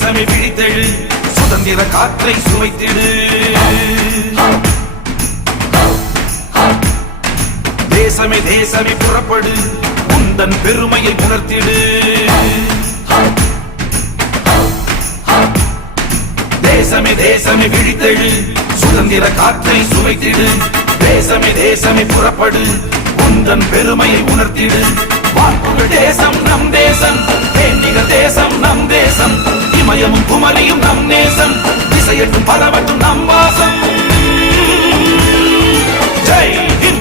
தேசமே விழித்தெழு சுதந்திர காற்றை சுவைத்திடு தேசமே தேசமே புறப்படு உந்தன் பெருமையை உணர்த்திடு தேசமே தேசமே விழித்தெழு சுதந்திர காற்றை சுவைத்திடு தேசமே தேசமே புறப்படு உந்தன் பெருமையை உணர்த்திடு வான்புகழ் தேசம் நம் தேசம் தேன்னிகர் தேசம் நம் தேசம் இமயமும் குமரியும் நம் நேசம் திசையட்டும் பரவட்டும் நம் வாசம் ஜெய் ஹிந்த்